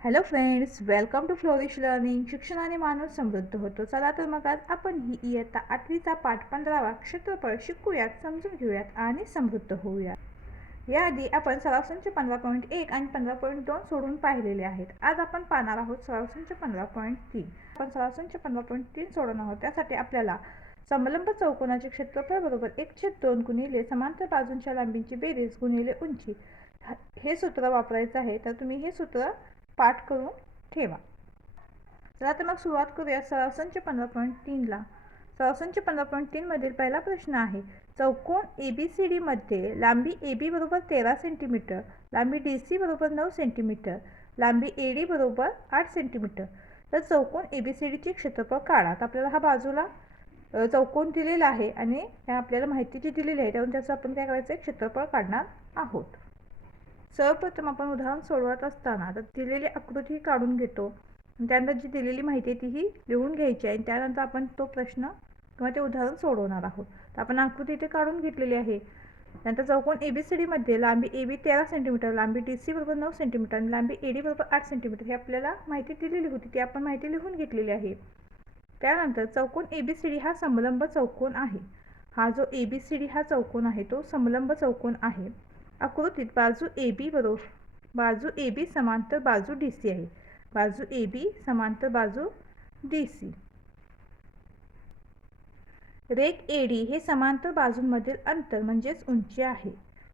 Hello friends welcome to flourish learning शिक्षणाने माणूस समृद्ध होतो. चला तर मग आज आपण ही इयत्ता आठवीचा पाठ पंधरावा क्षेत्रफळ शिकूयात समजून घेऊयात आणि समृद्ध होऊयात. याआधी आपण सरासंच पंधरा पॉईंट एक आणि पंधरा पॉईंट दोन सोडून पाहिलेले आहेत. आज आपण पाहणार आहोत सरासंच पंधरा पॉईंट तीन. आपण सरासंच पंधरा पॉईंट तीन सोडवणार आहोत. त्यासाठी आपल्याला समलंब चौकोनाचे क्षेत्रफळ बरोबर एक छेद दोन गुणिले समांतर बाजूंच्या लांबींची बेरीज गुणिले उंची. हे सूत्र वापरायचं आहे. तर तुम्ही हे सूत्र पाठ करून ठेवा. चला तर मग सुरुवात करूया. सरसंच पंधरा पॉईंट तीनला सरसंच पंधरा पॉईंट तीनमधील पहिला प्रश्न आहे. चौकोन ए बी सी डीमध्ये लांबी ए बी बरोबर तेरा सेंटीमीटर लांबी डी सी बरोबर नऊ सेंटीमीटर लांबी ए डी बरोबर आठ सेंटीमीटर तर चौकोन ए बी सी डीचे क्षेत्रफळ काढा. तर आपल्याला हा बाजूला चौकोन दिलेला आहे आणि आपल्याला माहिती जी दिलेली आहे. त्यावरून त्याचं आपण काय करायचं? आहे क्षेत्रफळ काढणार आहोत. सर्वप्रथम आपण उदाहरण सोडवत असताना तर दिलेली आकृती काढून घेतो. त्यानंतर जी दिलेली माहिती आहे तीही लिहून घ्यायची आहे. आणि त्यानंतर आपण तो प्रश्न किंवा ते उदाहरण सोडवणार आहोत. तर आपण आकृती इथे काढून घेतलेली आहे. त्यानंतर चौकोन ए बी सी डीमध्ये लांबी ए बी तेरा सेंटीमीटर लांबी डी सी बरोबर नऊ सेंटीमीटर आणि लांबी ए डी बरोबर आठ सेंटीमीटर हे आपल्याला माहिती दिलेली होती. ती आपण माहिती लिहून घेतलेली आहे. त्यानंतर चौकोन ए बी सी डी हा समलंब चौकोन आहे. हा जो ए बी सी डी हा चौकोन आहे तो समलंब चौकोन आहे. आकृतीत बाजू ए बी बरोबर. बाजू ए बी समांतर बाजू डी सी आहे. बाजू ए बी समांतर बाजू डी सी. रेख ए डी हे समांतर बाजूंमधील अंतर म्हणजेच उंची आहे.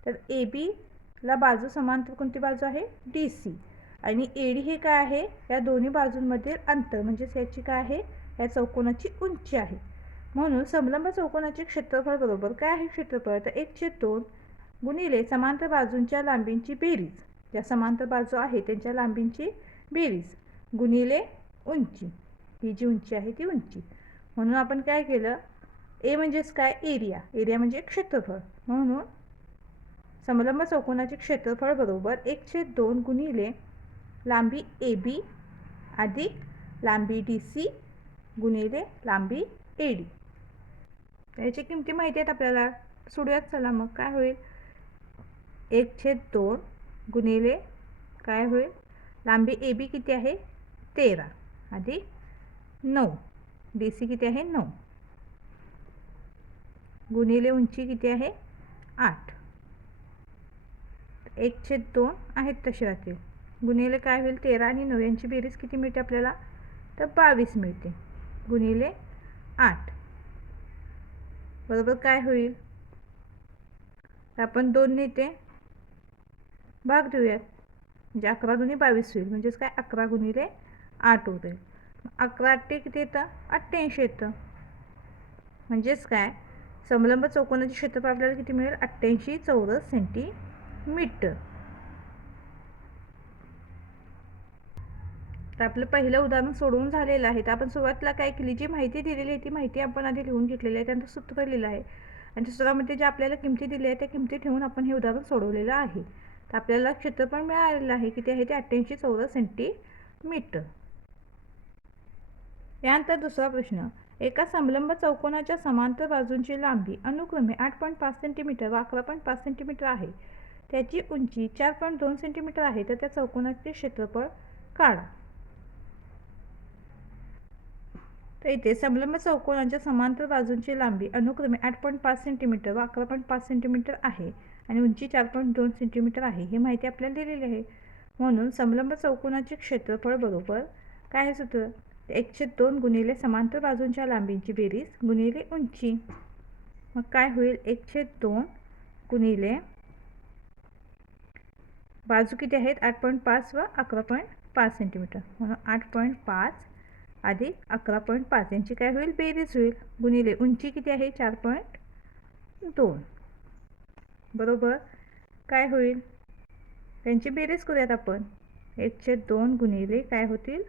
तर ए बीला बाजू समांतर कोणती बाजू आहे? D C. आणि ए डी हे काय आहे? या दोन्ही बाजूंमधील अंतर म्हणजेच याची काय आहे? या चौकोनाची उंची आहे. म्हणून समलंब चौकोनाचे क्षेत्रफळ बरोबर काय आहे क्षेत्रफळ? तर एक दोन गुणिले समांतर बाजूंच्या लांबींची बेरीज. ज्या समांतर बाजू आहे त्यांच्या लांबींची बेरीज. गुणिले उंची. ही जी उंची आहे ती उंची. म्हणून आपण काय केलं? ए म्हणजेच काय एरिया एरिया म्हणजे क्षेत्रफळ. म्हणून समलंब चौकोनाचे क्षेत्रफळ बरोबर एक छेद दोन गुणिले लांबी ए बी अधिक लांबी डी सी गुणिले लांबी ए डी याची किमती माहिती आहेत आपल्याला. सोडूयात चला मग. काय होईल? एक छेद दोन गुणिले काय होईल? लांबी ए बी किती आहे? तेरा. आधी नऊ. डी सी किती आहे? नऊ. गुणिले उंची किती आहे? आठ. एक छेद दोन आहेत तसे राहतील. गुणिले काय होईल? तेरा आणि नऊ. यांची बेरीज किती मिळते आपल्याला? तर बावीस मिळते. गुणिले आठ. बरोबर काय होईल? तर आपण दोन नेते भाग देऊयात. म्हणजे अकरा गुणी बावीस होईल. म्हणजेच काय? अकरा गुणिले आठ होते अकरा आठे किती येतं? अठ्ठ्याऐंशी येतं. म्हणजेच काय? समलंब चौकोनाचे क्षेत्रफळ आपल्याला किती मिळेल? अठ्ठ्याऐंशी चौरस सेंटीमीटर. तर आपलं पहिलं उदाहरण सोडवून झालेलं आहे. तर आपण सुरुवातीला काय केली? जी माहिती दिलेली आहे ती माहिती आपण आधी लिहून घेतलेली आहे. त्यानंतर सूत्र लिहिलं आहे. आणि सूत्रामध्ये ज्या आपल्याला किमती दिल्या आहेत त्या किमती ठेवून आपण हे उदाहरण सोडवलेलं आहे. तर आपल्याला क्षेत्रफळ मिळालेलं आहे किती आहे? ते अठ्ठ्याऐंशी चौदा सेंटीमीटर यानंतर दुसरा प्रश्न. एका समलंब चौकोनाच्या समांतर बाजूंची लांबी अनुक्रमे आठ पॉईंट पाच सेंटीमीटर व अकरा पॉईंट पाच सेंटीमीटर आहे. त्याची उंची चार पॉईंट दोन सेंटीमीटर आहे तर त्या चौकोनाचे क्षेत्रफळ काढा. तर इथे समलंब चौकोनाच्या समांतर बाजूंची लांबी अनुक्रमे आठ पॉईंट पाच सेंटीमीटर व अकरा पॉईंट पाच सेंटीमीटर आहे. आणि उंची चार पॉईंट दोन सेंटीमीटर आहे ही माहिती आपल्याला दिलेली आहे. म्हणून समलंब चौकोनाचे क्षेत्रफळ बरोबर काय आहे सूत्र? एकशे दोन गुणिले समांतर बाजूंच्या लांबींची बेरीज गुणिले उंची. मग काय होईल? एकशे दोन गुणिले बाजू किती आहेत? आठ पॉईंट पाच व अकरा पॉईंट पाच सेंटीमीटर म्हणून आठ पॉईंट पाच अधिक अकरा पॉईंट पाच यांची काय होईल? बेरीज होईल. गुणिले उंची किती आहे? चार पॉईंट दोन. बरोबर? काय होईल? त्यांची बेरीज करूयात आपण. एकशे दोन गुणिले काय होतील?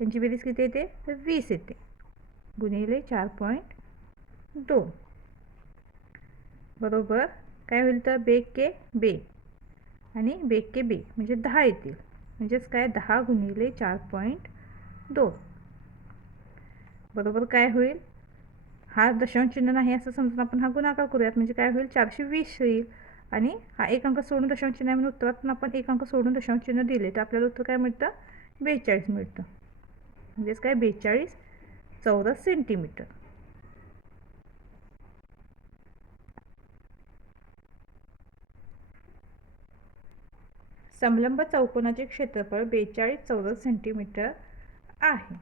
त्यांची बेरीज किती येते? तर वीस येते. गुणिले चार पॉईंट दोन. बरोबर? काय होईल तर? बे के बे. आणि बे के बे म्हणजे दहा येतील. म्हणजेच काय? दहा गुणिले चार पॉईंट दोन. बरोबर काय होईल? हा दशांश चिन्ह नाही असं समजून आपण हा गुणाकार करूयात. म्हणजे काय होईल? चारशे वीस येईल. आणि हा एक अंक सोडून दशांश चिन्ह म्हणून उत्तरात आपण एक अंक सोडून दशांश चिन्ह दिले तर आपल्याला उत्तर काय मिळतं? बेचाळीस मिळतं. म्हणजेच काय? बेचाळीस चौरस सेंटीमीटर समलंब चौकोनाचे क्षेत्रफळ बेचाळीस चौरस सेंटीमीटर आहे.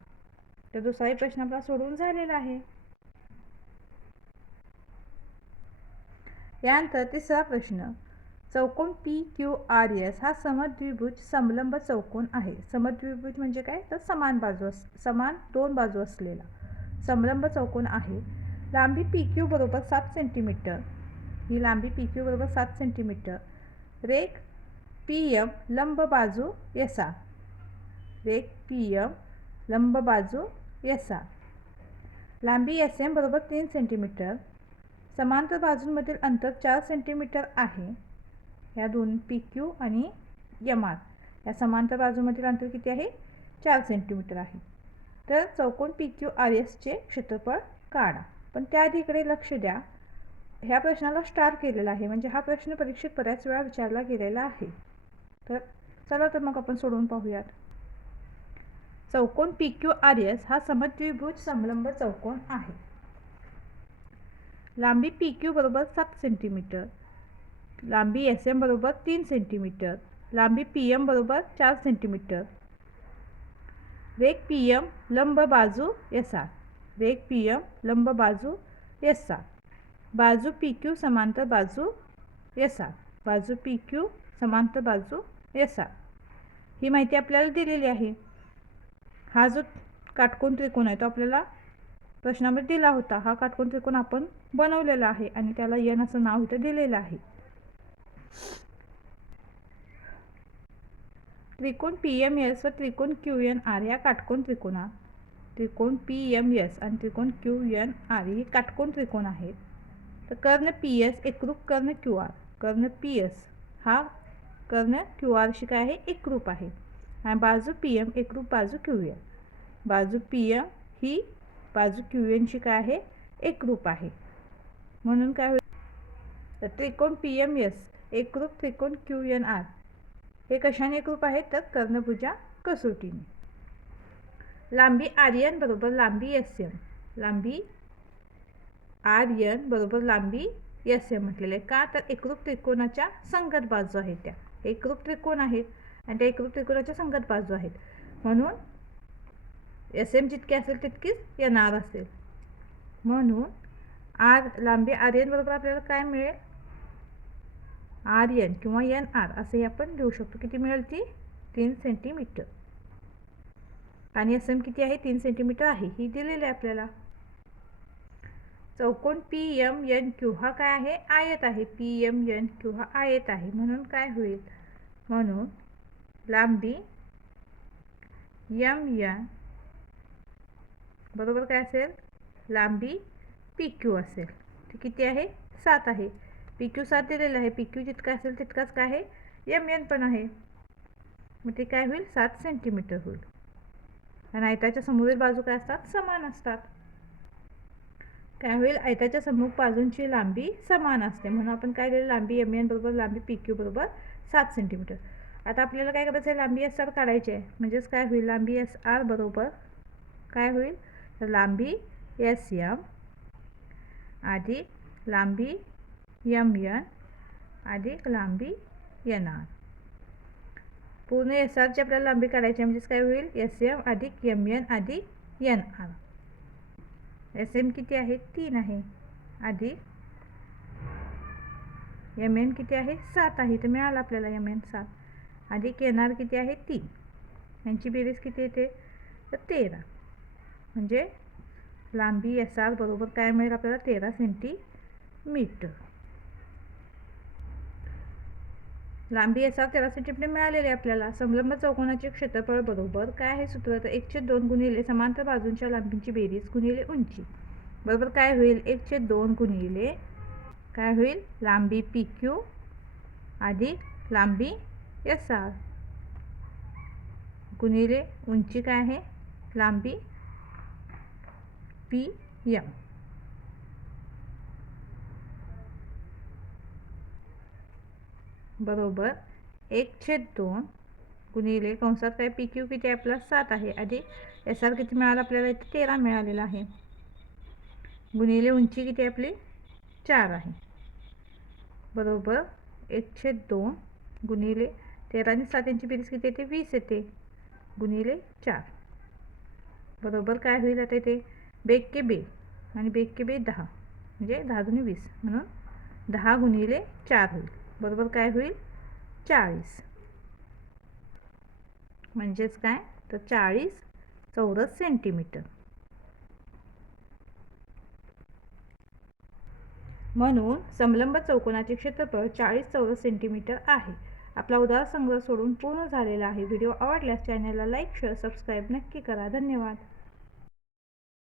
तर दुसराही प्रश्न आपला सोडून झालेला आहे. यानंतर तिसरा प्रश्न. चौकोन पी क्यू आर एस हा समद्विभुज समलंब चौकोन आहे. समद्विभुज म्हणजे काय? तर समान बाजू अस समान दोन बाजू असलेला समलंब चौकोन आहे. लांबी पी क्यू बरोबर सात सेंटीमीटर ही लांबी पी क्यू बरोबर सात सेंटीमीटर रेख पी एम लंब बाजू येसा रेख पी एम लंब बाजू येसा लांबी एस एम बरोबर तीन सेंटीमीटर समांतर बाजूंमधील अंतर चार सेंटीमीटर आहे. या दोन पी क्यू आणि यम आर या समांतर बाजूमधील अंतर किती आहे? चार सेंटीमीटर आहे. तर चौकोन पी क्यू आर एसचे क्षेत्रफळ काढा. पण त्याआधी इकडे लक्ष द्या. ह्या प्रश्नाला स्टार केलेला आहे. म्हणजे हा प्रश्न परीक्षेत बऱ्याच वेळा विचारला गेलेला आहे. तर चला तर मग आपण सोडवून पाहूयात. चौकोन पी क्यू आर एस हा समद्विभुज समलंब चौकोन आहे. लांबी पी क्यू बरोबर सात सेंटीमीटर लांबी एस एम बरोबर तीन सेंटीमीटर लांबी पी एम बरोबर चार सेंटीमीटर रेग पी एम लंब बाजू एस आर पी एम लंब बाजू एस आर बाजू पी क्यू समांतर बाजू एस आर बाजू पी क्यू समांतर बाजू एस आर ही माहिती आपल्याला दिलेली आहे. हा जो काटकोन त्रिकोण आहे तो आपल्याला प्रश्नामध्ये दिला होता. हा काटकोन त्रिकोण आपण बनवलेला आहे आणि त्याला यन असं नाव इथं दिलेलं आहे. त्रिकोण पी एम एस व त्रिकोण क्यू एन आर या काटकोन त्रिकोणा त्रिकोण पी एम एस आणि त्रिकोण क्यू एन आर ही काटकोन त्रिकोण आहेत. तर कर्ण पी एस एकरूप कर्ण क्यू आर. कर्ण पी एस हा कर्ण क्यू आरशी काय आहे? एकरूप आहे. आणि बाजू पी एम एकरूप बाजू क्यू एन. बाजू पी एम ही बाजू क्यू एनची काय आहे? एकरूप आहे. म्हणून काय होईल? तर त्रिकोण पी एम एस एकरूप त्रिकोण क्यू एन आर हे कशाने एकरूप आहेत तर कर्णभुजा कसोटीने. लांबी आर एन बरोबर लांबी एस एम लांबी आर एन बरोबर लांबी एस एम म्हटलेलं आहे का? तर एकरूप त्रिकोणाच्या संगत बाजू आहेत त्या. एकरूप त्रिकोण आहेत आणि त्या एकरूप त्रिकोणाच्या संगत बाजू आहेत. म्हणून एस एम जितकी असेल तितकीच एन आर असेल. म्हणून आर लांबी आर एन बरोबर आपल्याला काय मिळेल? आर एन किंवा एन आर असे आपण लिहू शकतो. किती मिळेल ती? तीन सेंटीमीटर आणि एस एम किती आहे? तीन सेंटीमीटर आहे. ही दिलेली आहे आपल्याला. चौकोन पी एम एन क्यू हा काय आहे? आयत आहे. पी एम एन क्यू हा आयत आहे. म्हणून काय होईल? म्हणून लांबी एम एन बरोबर काय असेल? लांबी पी क्यू असेल. ते किती आहे? सात आहे. पी क्यू सात दिलेलं आहे. पी क्यू जितका असेल तितकाच काय आहे? एम एन पण आहे. मग ते काय होईल? सात सेंटीमीटर होईल. आणि आयताच्या समोरील बाजू काय असतात? समान असतात. काय होईल? आयताच्या समोर बाजूंची लांबी समान असते. म्हणून आपण काय दिलं लांबी एम एन बरोबर लांबी पी क्यू बरोबर सात सेंटीमीटर आता आपल्याला काय करायचं आहे लांबी एस आर काढायची आहे. म्हणजेच काय होईल? लांबी एस आर बरोबर काय होईल? लांबी एस एम अधिक लांबी एम एन अधिक लांबी एन आर पूर्ण एस आरची आपल्याला लांबी काढायची म्हणजेच काय होईल? एस एम अधिक एम एन अधिक एन आर एस एम किती आहे? तीन आहे. अधिक एम एन किती आहे? सात आहे. तर मिळालं आपल्याला एम एन सात. अधिक एन आर किती आहे? तीन. यांची बेरीज किती येते? तर तेरा. म्हणजे लांबी एस आर बरोबर काय मिळेल? आपल्याला तेरा सेंटीमीटर लांबी एस आर तेरा सेंटीमीटर मिळालेली आहे आपल्याला. संलग्न चौकोनाचे क्षेत्रफळ बरोबर काय आहे सूत्र? तर एकशे दोन गुणिले समांतर बाजूंच्या लांबींची बेरीज गुणिले उंची. बरोबर काय होईल? एकशे दोन गुणिले काय होईल? लांबी पी क्यू अधिक लांबी एस आर गुणिले उंची काय आहे? लांबी पी एम. बरोबर. एक छेद दोन गुणिले कंसात काय पी क्यू किती आहे? आपला सात आहे. आधी एस आर किती मिळालं? आपल्याला इथे तेरा मिळालेला आहे. गुणिले उंची किती आहे आपली? चार आहे. बरोबर. एकशे दोन गुणिले तेरा आणि सात यांची बेरीज किती येते? वीस येते. गुणिले चार. बरोबर. काय होईल आता इथे? बेग के बे आणि बेग के बे दहा. म्हणजे दहा दुने वीस. म्हणून दहा गुणिले चार होईल. बरोबर काय होईल? चाळीस. म्हणजेच काय? तर चाळीस चौरस सेंटीमीटर. म्हणून समलंब चौकोनाचे क्षेत्रफळ चाळीस चौरस सेंटीमीटर आहे. आपला उदार संग्रह सोडून पूर्ण झालेला आहे. व्हिडिओ आवडल्यास चॅनलला लाईक शेअर सबस्क्राईब नक्की करा. धन्यवाद.